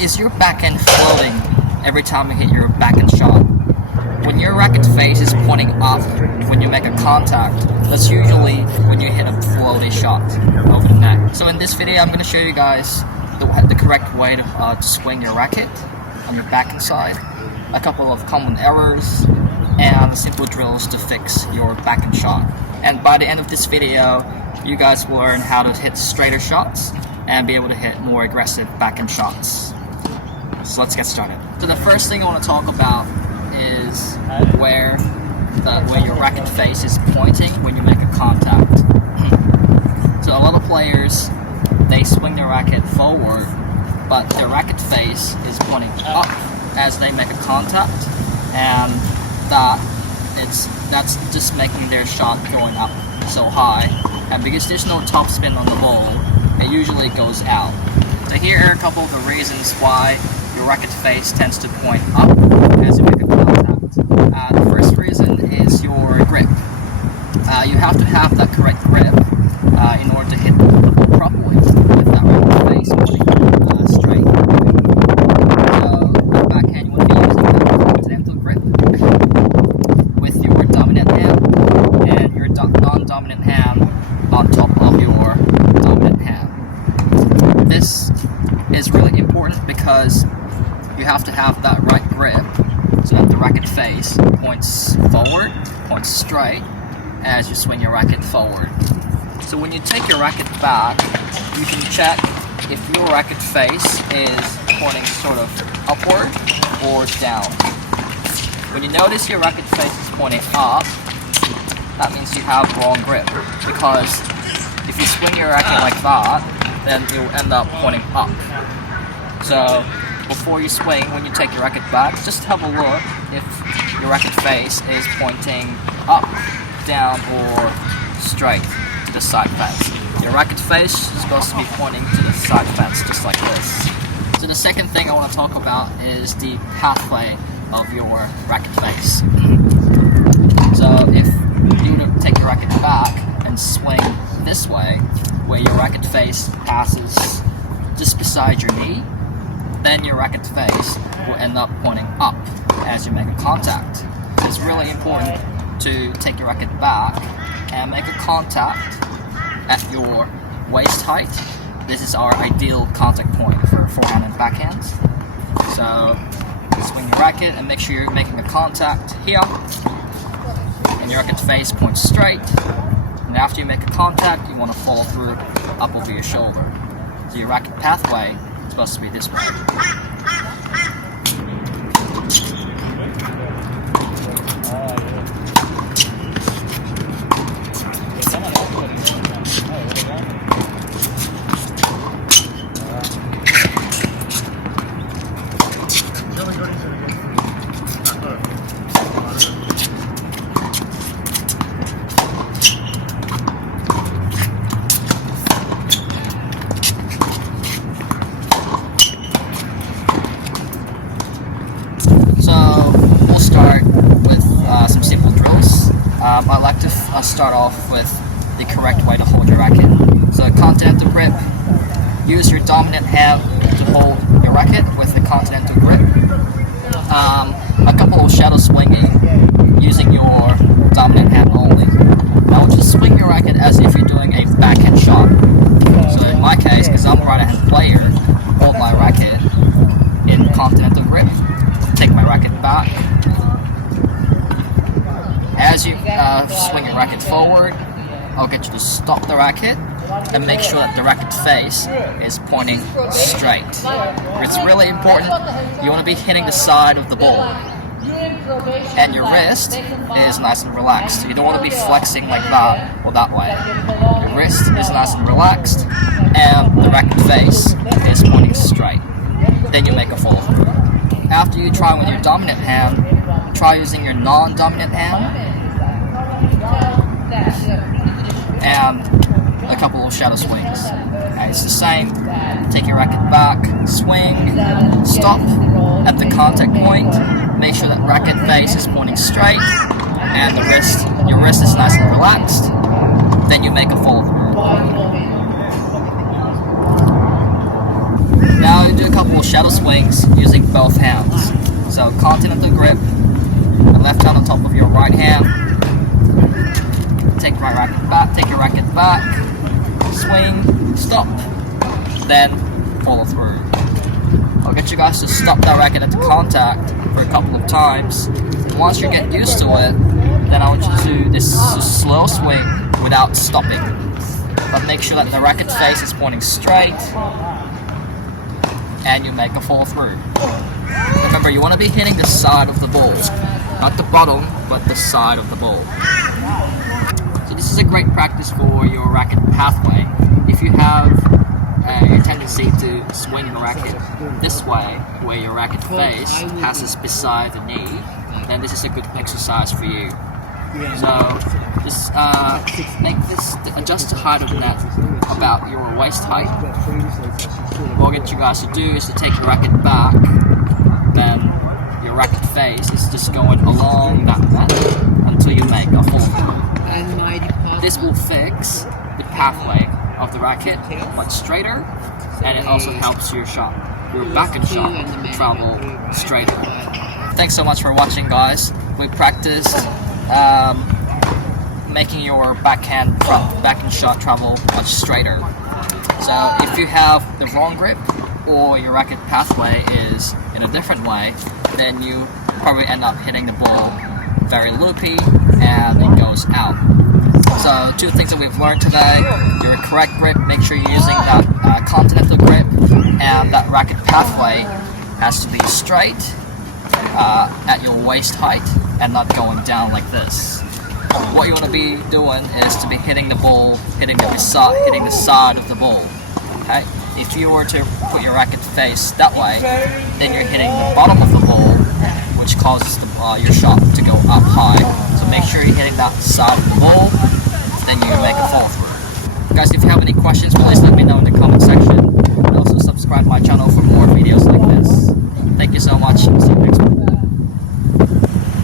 is your backhand floating every time you hit your backhand shot? When your racket face is pointing up when you make a contact, that's usually when you hit a floaty shot over the net. So in this video, I'm going to show you guys the correct way to swing your racket on your backhand side, a couple of common errors, and simple drills to fix your backhand shot. And by the end of this video, you guys will learn how to hit straighter shots and be able to hit more aggressive backhand shots. So let's get started. So the first thing I want to talk about is where your racket face is pointing when you make a contact. So a lot of players, they swing their racket forward, but their racket face is pointing up as they make a contact, and that's just making their shot going up so high. And because there's no topspin on the ball, it usually goes out. So here are a couple of the reasons why your racket face tends to point up as you make a contact. The first reason is your grip. You have to have that correct grip in order to hit the ball properly with that racket face pointing straight. So the backhand, you want to be using that continental grip with your dominant hand and your non-dominant hand on top of your dominant hand. This is really important because you have to have that right grip so that the racket face points forward, points straight as you swing your racket forward. So when you take your racket back, you can check if your racket face is pointing sort of upward or down. When you notice your racket face is pointing up, that means you have wrong grip, because if you swing your racket like that, then it will end up pointing up. So before you swing, when you take your racket back, just have a look if your racket face is pointing up, down, or straight to the side fence. Your racket face is supposed to be pointing to the side fence, just like this. So the second thing I want to talk about is the pathway of your racket face. So if you take your racket back and swing this way, where your racket face passes just beside your knee, then your racket face will end up pointing up as you make a contact. It's really important to take your racket back and make a contact at your waist height. This is our ideal contact point for forehand and backhand. So swing your racket and make sure you're making a contact here, and your racket face points straight. And after you make a contact, you want to follow through up over your shoulder. So your racket pathway is supposed to be this way. Some simple drills. I like to start off with the correct way to hold your racket. So continental grip, use your dominant hand to hold your racket with the continental grip. A couple of shadow swinging using your dominant hand only. Now just swing your racket as if you're doing a backhand shot. So in my case, because I'm a right-hand player, hold my racket in continental grip, take my racket back. As you swing your racket forward, I'll get you to stop the racket and make sure that the racket face is pointing straight. It's really important. You want to be hitting the side of the ball, and your wrist is nice and relaxed. You don't want to be flexing like that or that way. Your wrist is nice and relaxed, and the racket face is pointing straight. Then you make a follow through. After you try with your dominant hand, try using your non-dominant hand and a couple of shadow swings. Okay, it's the same. Take your racket back, swing, stop at the contact point, make sure that racket face is pointing straight, and your wrist is nice and relaxed. Then you make a follow through. Now you do a couple of shadow swings using both hands. So continental grip, the left hand on top of your right hand. Take your racket back, swing, stop, then follow through. I'll get you guys to stop that racket at contact for a couple of times. Once you get used to it, then I want you to do this slow swing without stopping. But make sure that the racket face is pointing straight and you make a follow through. Remember, you want to be hitting the side of the ball, not the bottom, but the side of the ball. So this is a great practice for your racket pathway. If you have a tendency to swing your racket this way, where your racket face passes beside the knee, then this is a good exercise for you. So just adjust the height of the net about your waist height. What I'll get you guys to do is to take your racket back, then your racket face is just going along that net until you make a full throw. This will fix the pathway of the racket much straighter, and it also helps your backhand shot travel straighter. Thanks so much for watching, guys. We practiced making your backhand shot travel much straighter. So if you have the wrong grip or your racket pathway is in a different way, then you probably end up hitting the ball very loopy and it goes out. So 2 things that we've learned today: your correct grip, make sure you're using that continental grip, and that racket pathway has to be straight at your waist height and not going down like this. What you want to be doing is to be hitting the ball, hitting the side of the ball. Okay? If you were to put your racket face that way, then you're hitting the bottom of the ball, which causes your shot to go up high. So make sure you're hitting that side of the ball, then you can make a follow through. Guys, if you have any questions, please let me know in the comment section. And also subscribe to my channel for more videos like this. Thank you so much.